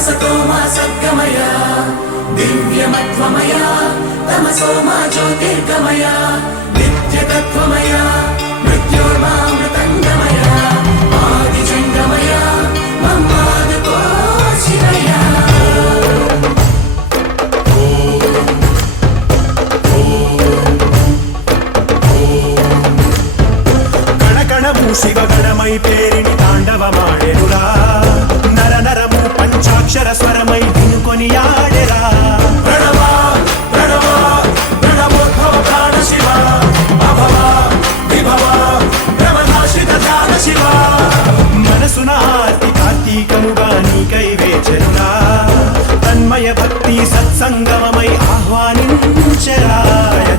असतो मा सद्गमय दिव्यमत्वमय तमसो मा ज्योतिर्गमय नित्यतत्त्वमय मृत्योर्मामृतङ्गमय आदिजङ्गमय मम्मादको शिवय శివగణమై పేరిని తాండవమాడెనురా నర నరము పంచాక్షర స్వరమై వినుకొని ఆడెరా ప్రణవ ప్రణవ ప్రణవోద్భవ ప్రాణ శివ అభవ విభవ బ్రహ్మనాశిత ధ్యాన శివ మనసున ఆర్తి కార్తీకముగా నీకై వేచెనురా తన్మయ భక్తి సత్సంగమమై ఆహ్వానించెరా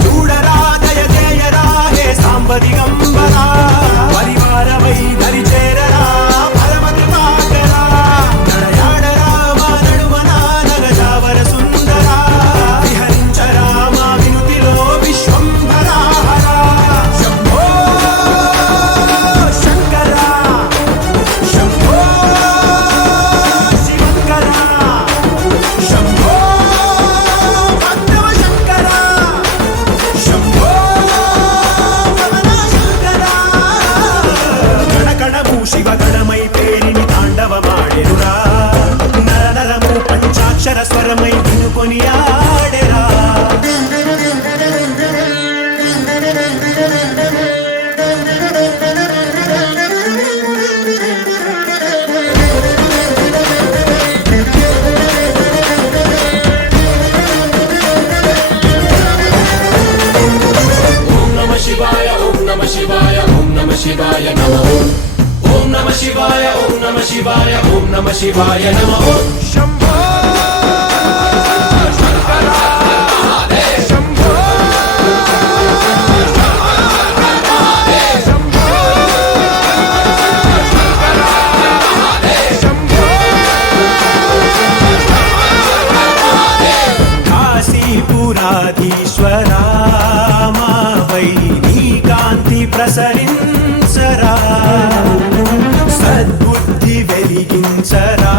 చూడరా దయ జయరా హే సాంబ దిగంబరా పరివారమై దరి చేరరా పరమ కృపాకరా నడయాడరా మా నడుమన నగజావర సుందరా విహరించరా మా వినుతిలో విశ్వంభరా శంభో శంకరా శంభో శివంకరా శంభో భక్తవ శంకరా శంభో శివగణమై పేరిని తాండవమాడెనురా నర నరము పంచాక్షర స్వరమై వినుకొని ఆడెరా ఓం నమః శివాయ ఓం నమః శివాయ ఓం నమః శివాయ నమః ఓం నమః శివాయ ఓం నమః శివాయ ఓం నమః శివాయ నమః శంభో శంకరా శంభో శంభో శంకరా శంభో కాశీపురాధీశ్వరా మాపై నీ కాంతి ప్రసరించరా సద్బుద్ధి వెలిగించరా